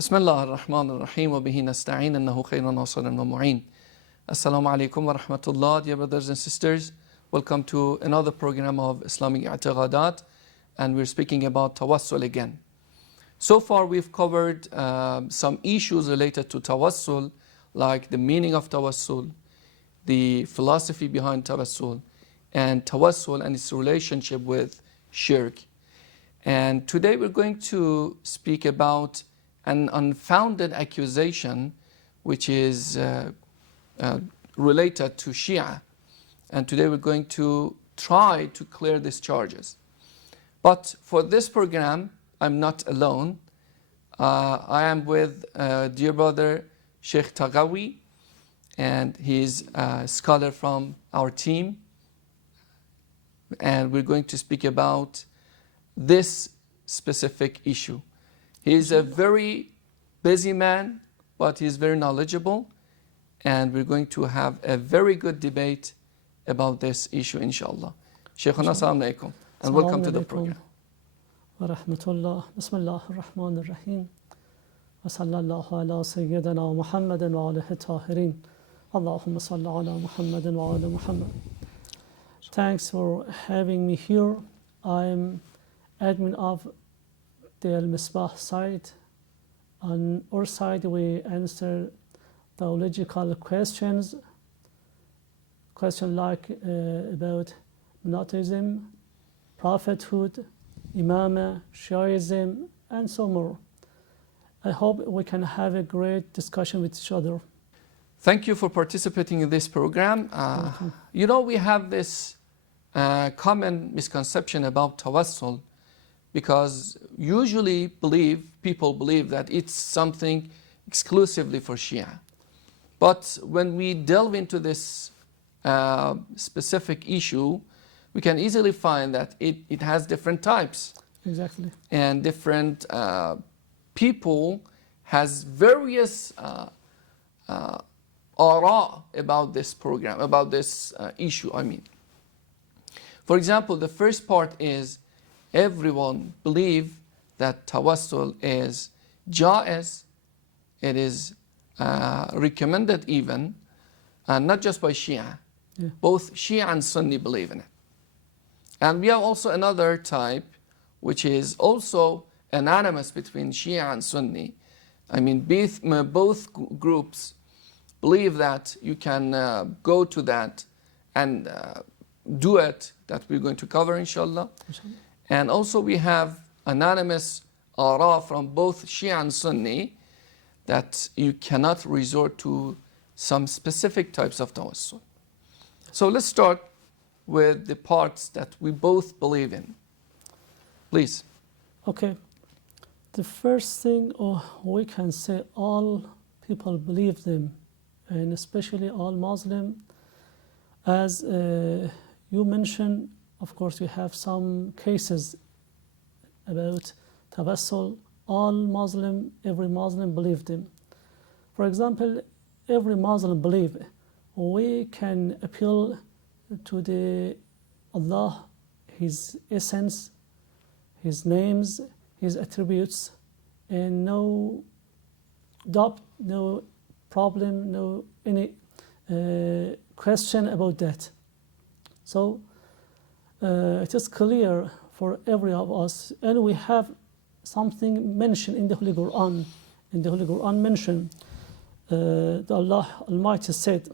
بسم الله الرحمن الرحيم وبه نستعين إنه خير ناصر ومعين. Assalamu alaikum wa rahmatullah, dear brothers and sisters. Welcome to another program of Islamic i'tiqadat, and we're speaking about tawassul again. So far we've covered some issues related to tawassul, like the meaning of tawassul, the philosophy behind tawassul, and tawassul and its relationship with shirk. And today we're going to speak about an unfounded accusation which is related to Shia. And today we're going to try to clear these charges. But for this program, I'm not alone. I am with dear brother Sheikh Taghawi, and he's a scholar from our team. And we're going to speak about this specific issue. He's a very busy man, but he's very knowledgeable, and we're going to have a very good debate about this issue, inshallah. Shaykhuna, assalamu alaikum, and welcome to the program. Wa rahmatullah. Bismillah ar-Rahman ar-Rahim. Wa sallallahu ala sayyidina Muhammadin wa alihi tahirin. Allahumma salli ala Muhammadin wa ala Muhammad. Thanks for having me here. I'm admin of the Al-Mesbah site. On our side, we answer theological questions like about monotheism, prophethood, imamah, Shiaism, and so more. I hope we can have a great discussion with each other. Thank you for participating in this program. You know, we have this common misconception about tawassul, because usually people believe that it's something exclusively for Shia. But when we delve into this specific issue, we can easily find that it has different types. Exactly. And different people has various ara about this program, about this issue, I mean. For example, the first part is everyone believe that tawassul is jaiz, it is recommended even, and not just by Shia. Yeah. Both Shia and Sunni believe in it. And we have also another type which is also anonymous between Shia and Sunni. I mean, both groups believe that you can go to that and do it, that we're going to cover, inshallah. And also we have anonymous ara from both Shia and Sunni that you cannot resort to some specific types of tawassul. So let's start with the parts that we both believe in. Please. Okay. The first thing we can say all people believe them, and especially all Muslim. As you mentioned, of course, we have some cases about tawassul. All Muslim, every Muslim believe them. For example, every Muslim believe we can appeal to the Allah, His essence, His names, His attributes, and no doubt, no problem, no any question about that. So it is clear for every of us, and we have something mentioned in the Holy Quran. In the Holy Quran mentioned, Allah Almighty said,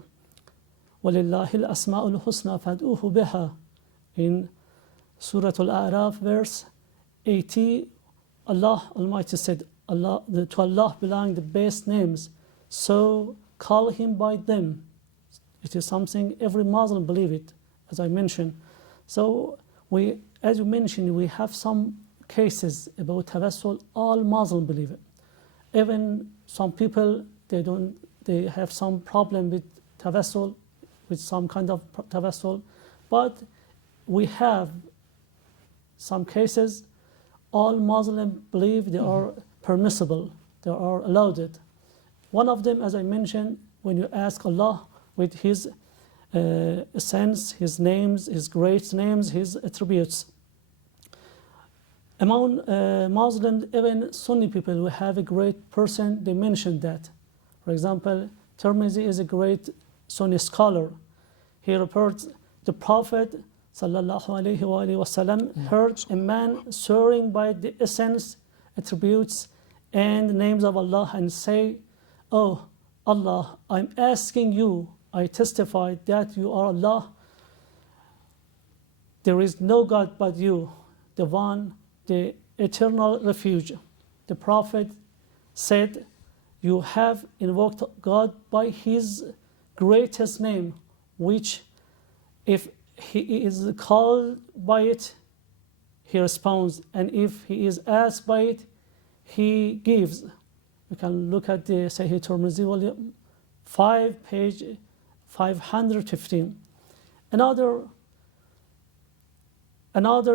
وَلِلَّهِ الْأَسْمَاءُ الْحُسْنَى فَادْعُوهُ بِهَا. In Surah Al-A'raf, verse 80, Allah Almighty said, to Allah belong the best names, so call Him by them. It is something every Muslim believe it, as I mentioned. So as you mentioned, we have some cases about tawassul. All Muslims believe it. Even some people, they have some problem with tawassul, with some kind of tawassul. But we have some cases, all Muslims believe they are permissible, they are allowed it. One of them, as I mentioned, when you ask Allah with His essence, His names, His great names, His attributes. Among Muslims, even Sunni people, we have a great person, they mentioned that. For example, Tirmidhi is a great Sunni scholar. He reports the Prophet ﷺ heard a man swearing by the essence, attributes, and names of Allah and say, "Oh Allah, I'm asking you, I testify that you are Allah. There is no God but you, the one, the eternal refuge." The Prophet said, "You have invoked God by His greatest name, which if He is called by it, He responds, and if He is asked by it, He gives." We can look at the Sahih Tirmidhi volume 5, page 515. Another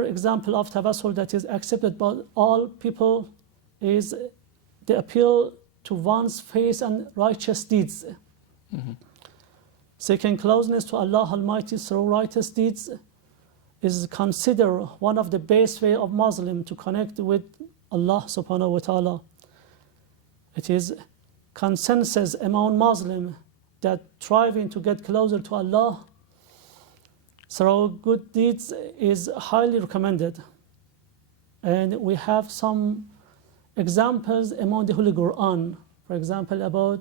example of tawassul that is accepted by all people is the appeal to one's faith and righteous deeds. Mm-hmm. Seeking closeness to Allah Almighty through righteous deeds is considered one of the best ways of Muslim to connect with Allah subhanahu wa ta'ala. It is consensus among Muslims that striving to get closer to Allah through good deeds is highly recommended. And we have some examples among the Holy Quran. For example, about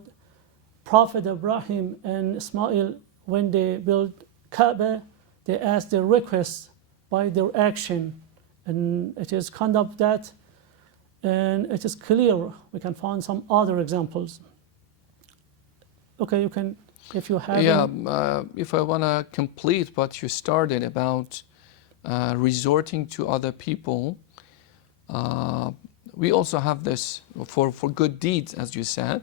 Prophet Ibrahim and Ismail, when they built Kaaba, they asked their request by their action. And it is kind of that, and it is clear. We can find some other examples. Okay, you can, if you have. Yeah, if I want to complete what you started about resorting to other people, we also have this for good deeds, as you said.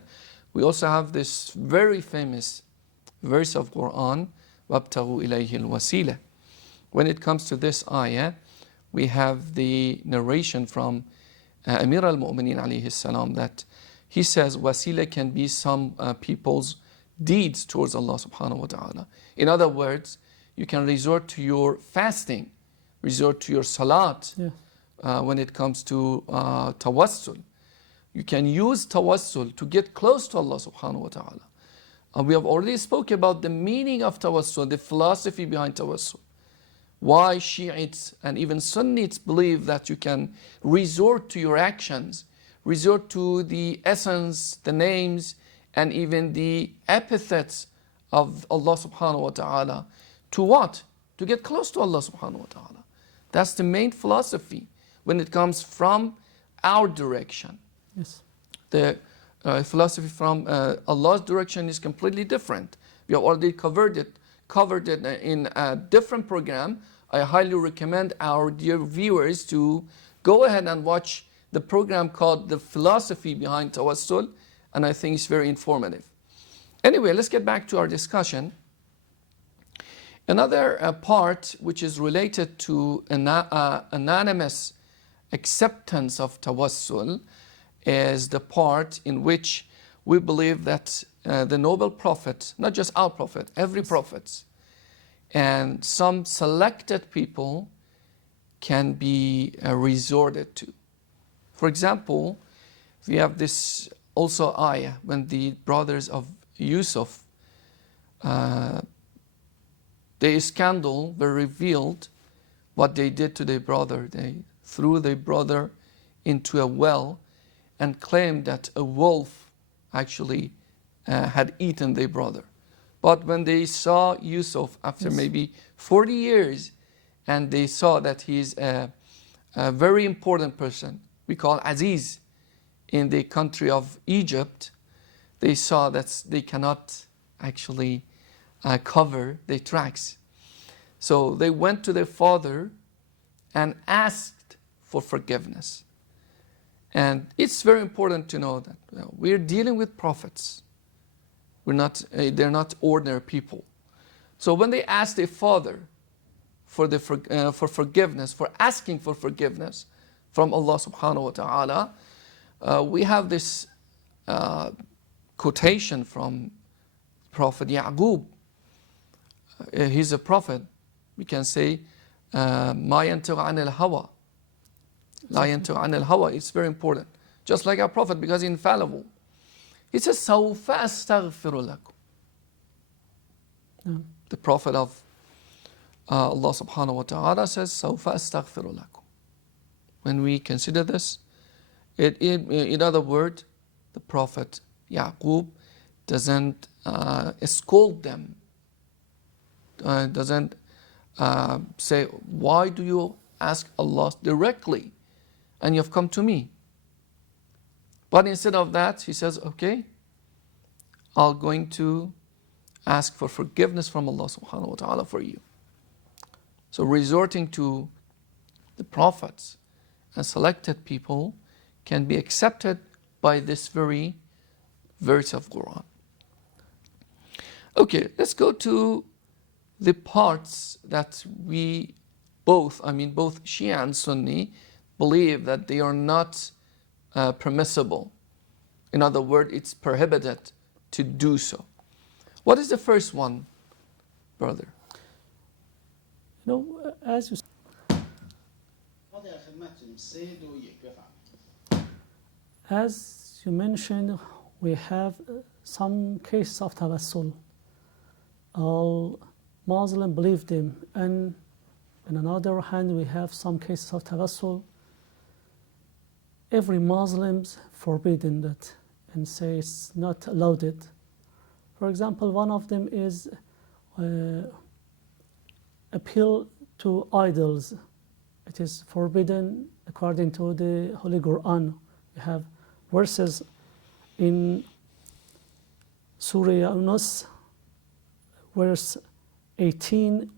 We also have this very famous verse of Quran, وَابْتَغُوا إِلَيْهِ الْوَسِيلَةِ. When it comes to this ayah, we have the narration from Amir al-Mu'mineen alayhi salam that he says wasila can be some people's deeds towards Allah subhanahu wa ta'ala. In other words, you can resort to your fasting, resort to your salat when it comes to tawassul. You can use tawassul to get close to Allah subhanahu wa ta'ala. We have already spoke about the meaning of tawassul, the philosophy behind tawassul. Why Shiites and even Sunnites believe that you can resort to your actions, resort to the essence, the names, and even the epithets of Allah subhanahu wa ta'ala. To what? To get close to Allah subhanahu wa ta'ala. That's the main philosophy when it comes from our direction. Yes. The philosophy from Allah's direction is completely different. We have already covered it in a different program. I highly recommend our dear viewers to go ahead and watch the program called The Philosophy Behind Tawassul, and I think it's very informative. Anyway, let's get back to our discussion. Another part which is related to anonymous acceptance of tawassul is the part in which we believe that the noble prophet, not just our prophet, every prophet, and some selected people can be resorted to. For example, we have this also ayah when the brothers of Yusuf, the scandal were revealed, what they did to their brother. They threw their brother into a well and claimed that a wolf actually had eaten their brother. But when they saw Yusuf after maybe 40 years, and they saw that he's a very important person, we call Aziz, in the country of Egypt, they saw that they cannot actually cover their tracks. So they went to their father and asked for forgiveness. And it's very important to know that we're dealing with prophets. They're not ordinary people. So when they asked their father for forgiveness, for asking for forgiveness from Allah subhanahu wa ta'ala, we have this quotation from Prophet Ya'qub. He's a prophet. We can say, مَا يَنْتِقُ عَنِ الْهَوَى. لا ينطق عن الهوى. It's very important. Just like our Prophet, because he's infallible. He says, سوف أستغفر لكم. The Prophet of Allah subhanahu wa ta'ala says, سوف أستغفر لكم. When we consider this, in other words, the Prophet Yaqub doesn't scold them, doesn't say, why do you ask Allah directly and you've come to me? But instead of that, he says, okay, I'm going to ask for forgiveness from Allah subhanahu wa ta'ala for you. So resorting to the prophets and selected people can be accepted by this very verse of Quran. Okay, let's go to the parts that we both Shia and Sunni, believe that they are not permissible. In other words, it's prohibited to do so. What is the first one, brother? As you mentioned, we have some cases of tawassul. All Muslims believe them, and on the other hand, we have some cases of tawassul. Every Muslim's forbidden that and say it's not allowed. For example, one of them is appeal to idols. It is forbidden according to the Holy Quran. We have verses in Surah Al-Nas, verse 18,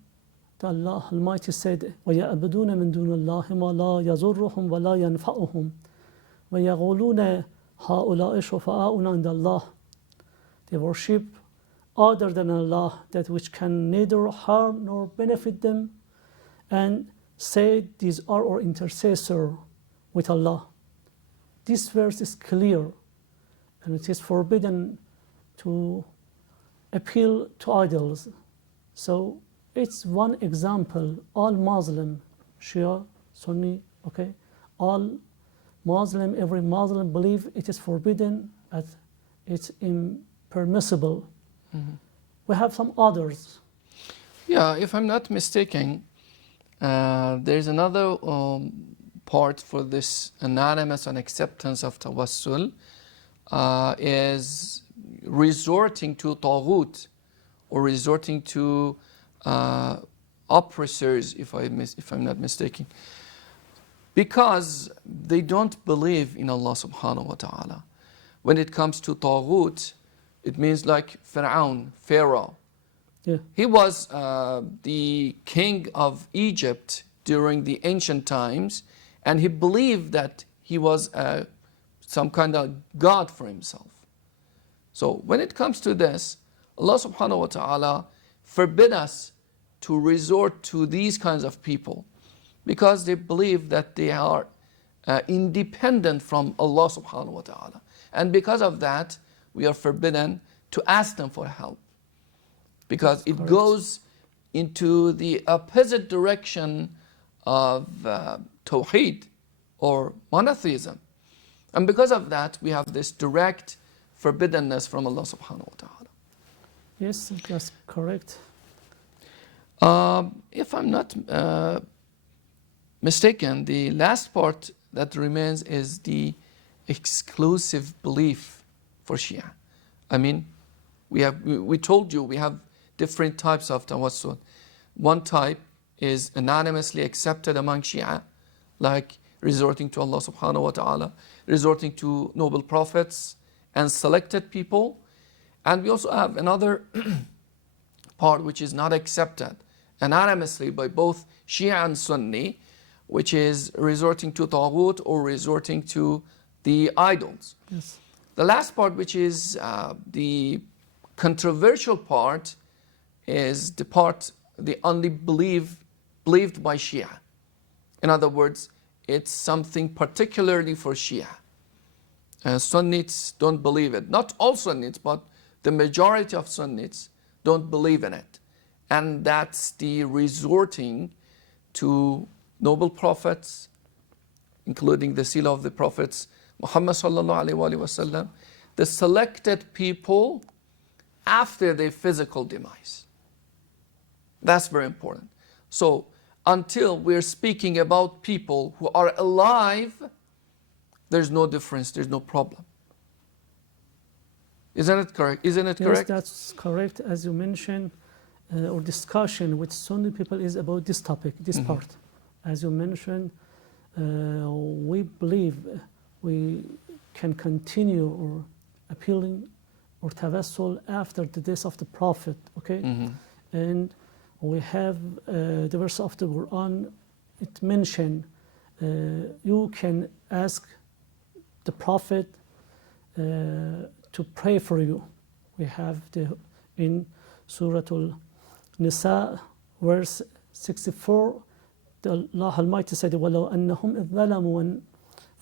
Allah Almighty said, وَيَعْبُدُونَ مِن دُونِ اللَّهِ مَا لَا يَضُرُّهُمْ وَلَا يَنْفَعُهُمْ وَيَقُولُونَ هَؤُلَاءِ شُفَعَاؤُنَا عِندَ اللَّهِ. They worship other than Allah, that which can neither harm nor benefit them, and say these are our intercessor with Allah. This verse is clear, and it is forbidden to appeal to idols. So it's one example. All Muslim, Shia, Sunni, okay, all Muslim, every Muslim believe it is forbidden, that it's impermissible. Mm-hmm. We have some others. Yeah, if I'm not mistaken, there's another part for this anonymous and acceptance of tawassul is resorting to taghut, or resorting to oppressors, if I'm not mistaken, because they don't believe in Allah subhanahu wa ta'ala. When it comes to taghut, it means like Pharaoh. Yeah. He was the king of Egypt during the ancient times, and he believed that he was some kind of god for himself. So when it comes to this, Allah subhanahu wa ta'ala forbid us to resort to these kinds of people, because they believe that they are independent from Allah subhanahu wa ta'ala. And because of that, we are forbidden to ask them for help, because it goes into the opposite direction of Tawheed or monotheism. And because of that, we have this direct forbiddenness from Allah subhanahu wa ta'ala. Yes, that's correct. If I'm not mistaken, the last part that remains is the exclusive belief for Shia. I mean, we told you we have different types of tawassul. One type is anonymously accepted among Shia, like resorting to Allah subhanahu wa ta'ala, resorting to noble prophets and selected people. And we also have another part which is not accepted anonymously by both Shia and Sunni, which is resorting to taghut or resorting to the idols. Yes. The last part, which is the controversial part, is the part they only believed by Shia. In other words, it's something particularly for Shia. Sunnis don't believe it. Not all Sunnis, but the majority of Sunnis don't believe in it. And that's the resorting to noble prophets, including the seal of the prophets, Muhammad sallallahu alaihi wasallam, the selected people after their physical demise. That's very important. So until we're speaking about people who are alive, there's no difference, there's no problem. Isn't it correct? Isn't it correct? Yes, that's correct. As you mentioned, our discussion with Sunni people is about this topic, this part. As you mentioned, we believe we can continue or appealing or tawassul after the death of the Prophet, okay? And we have the verse of the Quran, it mentioned you can ask the Prophet to pray for you. We have in Surah Al-Nisa, verse 64, Allah Almighty said, وَلَوْ أَنَّهُمْ إِذْ ظَلَمُوا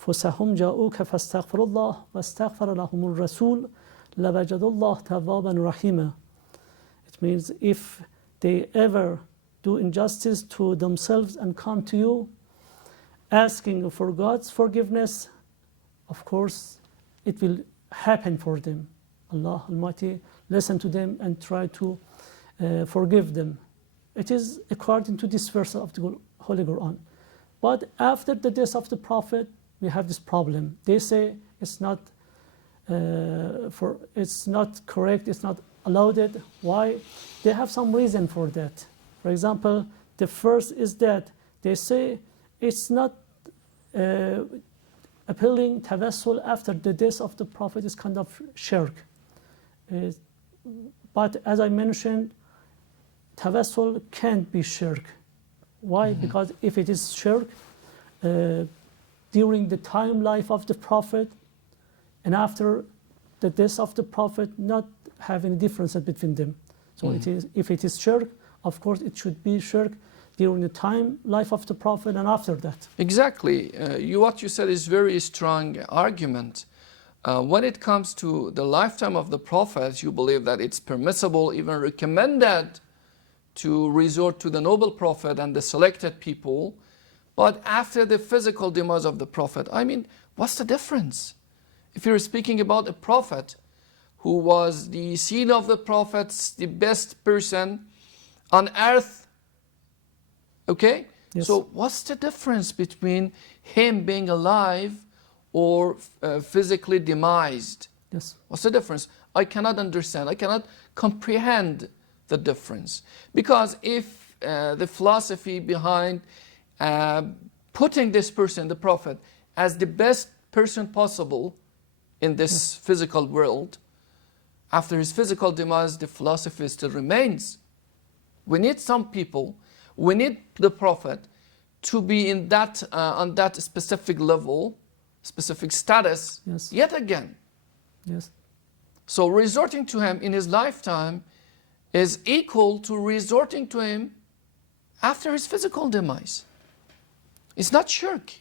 أَنفُسَهُمْ جَاءُوكَ فَاسْتَغْفَرُوا اللَّهَ وَاسْتَغْفَرَ لَهُمُ الرَّسُولُ لَوَجَدُوا اللَّهَ تَوَّابًا رَحِيمًا. It means if they ever do injustice to themselves and come to you asking for God's forgiveness, of course it will happen for them. Allah Almighty listen to them and try to forgive them. It is according to this verse of the Holy Quran. But after the death of the Prophet, we have this problem. They say it's not correct, it's not allowed. Why? They have some reason for that. For example, the first is that they say it's not appealing tawassul after the death of the Prophet is kind of shirk. But as I mentioned, tawassul can't be shirk. Why? Because if it is shirk, during the time life of the Prophet and after the death of the Prophet, not have any difference between them. So it is, if it is shirk, of course it should be shirk during the time life of the Prophet and after that. Exactly. What you said is very strong argument. When it comes to the lifetime of the Prophet, you believe that it's permissible, even recommended, to resort to the noble Prophet and the selected people. But after the physical demise of the Prophet, I mean, what's the difference? If you're speaking about a Prophet who was the seal of the prophets, the best person on earth, okay? Yes. So what's the difference between him being alive or physically demised? Yes. What's the difference? I cannot understand. I cannot comprehend the difference. Because if the philosophy behind putting this person, the Prophet, as the best person possible in this physical world, after his physical demise, the philosophy still remains. We need some people, we need the Prophet to be in that, on that specific level, specific status, yet again. Yes. So resorting to him in his lifetime is equal to resorting to him after his physical demise. It's not shirk.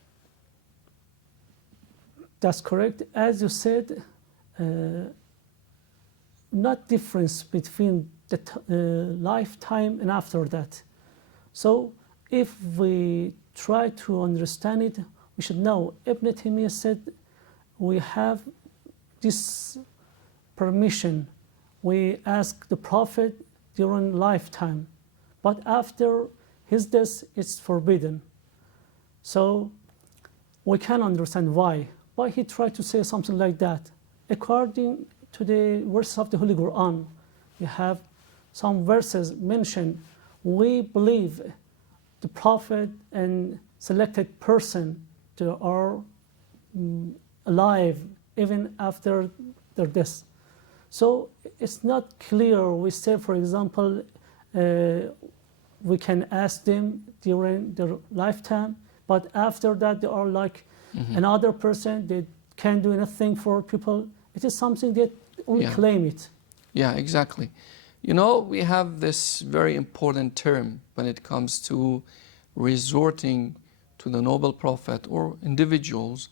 That's correct. As you said, not difference between the lifetime and after that. So if we try to understand it, we should know. Ibn Taymiyyah said we have this permission. We ask the Prophet during lifetime, but after his death it's forbidden. So we can understand why. But he tried to say something like that. According to the verses of the Holy Quran, we have some verses mentioned. We believe the Prophet and selected person, they are alive even after their death. So it's not clear. We say, for example, we can ask them during their lifetime, but after that they are like another person. They can't do anything for people. It is something that we claim it. Yeah, exactly. You know, we have this very important term when it comes to resorting to the noble Prophet or individuals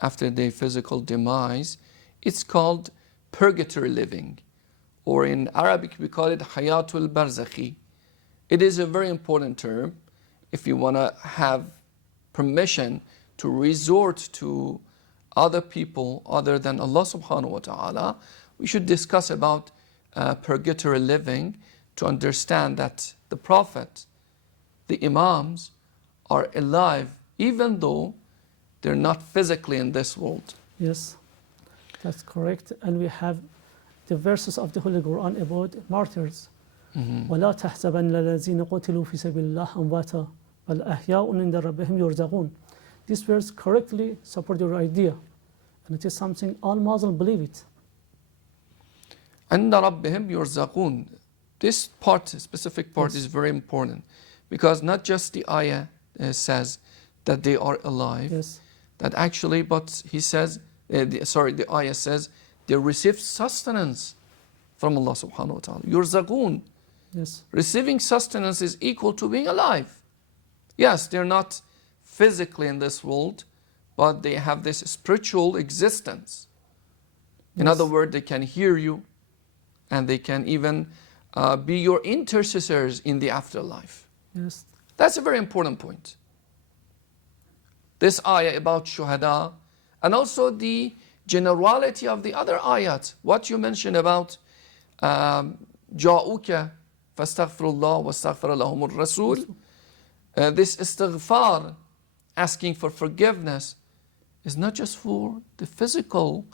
after their physical demise. It's called purgatory living, or in Arabic we call it hayatul barzakhi. It is a very important term if you want to have permission to resort to other people other than Allah subhanahu wa ta'ala, we should discuss about purgatory living to understand that the Prophet, the Imams, are alive even though they're not physically in this world. Yes, that's correct. And we have the verses of the Holy Quran about martyrs. وَلَا تَحْسَبَنَّ الَّذِينَ قُتِلُوا فِي سَبِيلِ اللَّهِ أَمْوَاتًا بَلْ أَحْيَاءٌ عِنْدَ رَبِّهِمْ يُرْزَقُونَ. This verse correctly supports your idea, and it is something all Muslims believe it. عِنْدَ رَبِّهِمْ يُرْزَقُونَ. This part, specific part, Yes. is very important, because not just the ayah says that they are alive, Yes, that actually, but he says, the ayah says they receive sustenance from Allah subhanahu wa ta'ala. Yurzaqun. yes, Receiving sustenance is equal to being alive. Yes, they're not physically in this world, but they have this spiritual existence. In Yes. other words, they can hear you, and they can even be your intercessors in the afterlife. yes, That's a very important point. This ayah about shuhada, and also the generality of the other ayat. What you mentioned about جاءوك فاستغفر الله واستغفر لهم الرسول. This istighfar, asking for forgiveness, is not just for the physical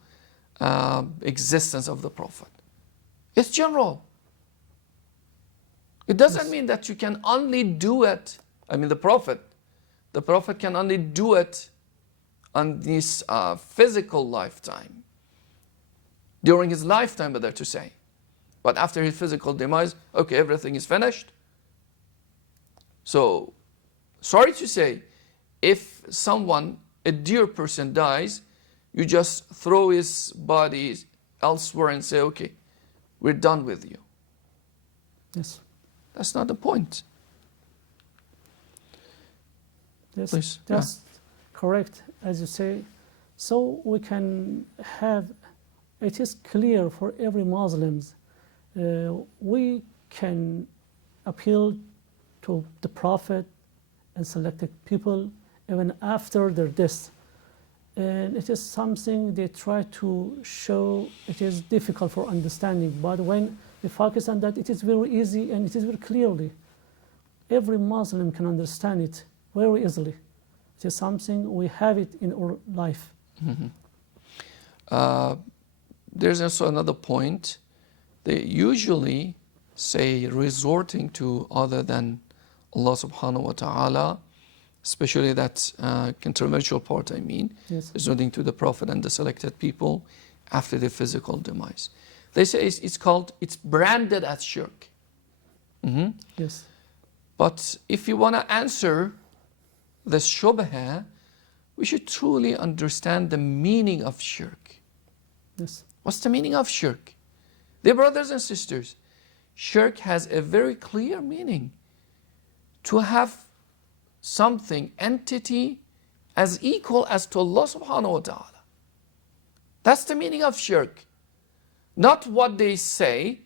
existence of the Prophet. It's general. It doesn't mean that you can only do it. I mean, the Prophet can only do it on this physical lifetime, during his lifetime, better to say. But after his physical demise, okay, everything is finished. So, sorry to say, if someone, a dear person, dies, you just throw his body elsewhere and say, okay, we're done with you. yes, That's not the point. yes. Please, That's correct, as you say. So we can have, it is clear for every Muslims, we can appeal to the Prophet and selected people even after their death. And it is something they try to show it is difficult for understanding. But when we focus on that, it is very easy and it is very clearly. Every Muslim can understand it very easily. It is something we have it in our life. There's also another point. They usually say resorting to other than Allah subhanahu wa ta'ala, especially that controversial part, I mean, Yes. resorting to the Prophet and the selected people after the physical demise. They say it's branded as shirk. Yes. But if you want to answer this shubha, we should truly understand the meaning of shirk. Yes. What's the meaning of shirk? Dear brothers and sisters, shirk has a very clear meaning. To have something, entity, as equal as to Allah subhanahu wa ta'ala. That's the meaning of shirk. Not what they say,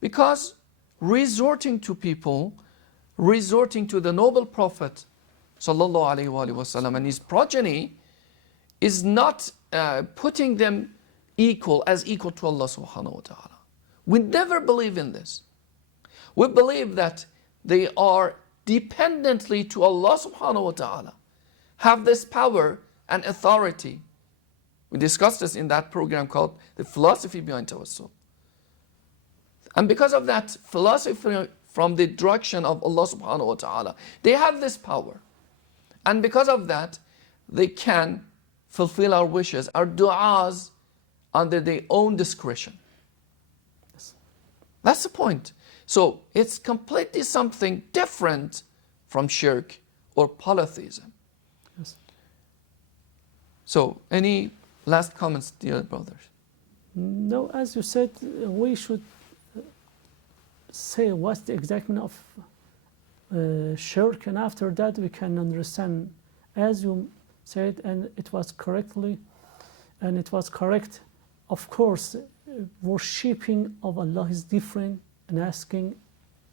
because resorting to people, resorting to the noble Prophet sallallahu alaihi wasallam and his progeny is not putting them as equal to Allah subhanahu wa ta'ala. We never believe in this. We believe that they are dependently to Allah subhanahu wa ta'ala, have this power and authority. We discussed this in that program called The Philosophy Behind Tawassul. And because of that philosophy from the direction of Allah subhanahu wa ta'ala, they have this power. And because of that, they can fulfill our wishes, our du'as, under their own discretion. Yes. That's the point. So it's completely something different from shirk or polytheism. Yes. So any last comments, dear brothers? No, as you said, we should say what's the exact meaning of shirk, and after that we can understand, as you said, and it was correct. Of course, worshipping of Allah is different, and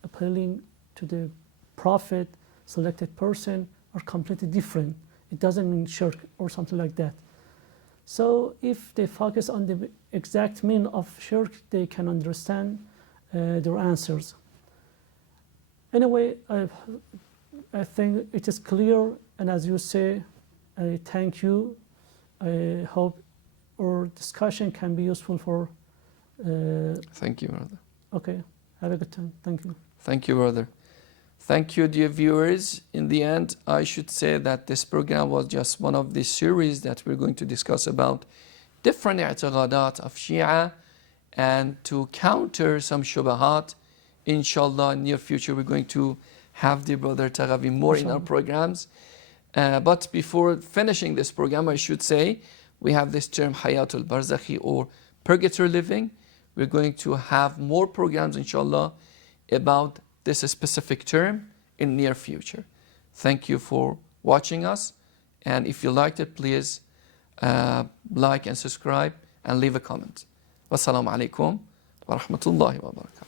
appealing to the Prophet, selected person, are completely different. it doesn't mean shirk or something like that. So if they focus on the exact meaning of shirk, they can understand their answers. Anyway, I think it is clear, and as you say, I thank you. I hope our discussion can be useful for... Thank you, brother. Okay, have a good time. Thank you. Thank you, brother. Thank you, dear viewers. In the end, I should say that this program was just one of the series that we're going to discuss about different i'tiqadat of Shia, and to counter some shubahat. Inshallah, in near future, we're going to have the brother Taghavi more in our programs. But before finishing this program, I should say, we have this term Hayatul Barzakhi, or purgatory living. We're going to have more programs, inshallah, about this specific term in near future. Thank you for watching us, and if you liked it, please like and subscribe and leave a comment. Wassalamu alaikum wa rahmatullahi wa barakatuh.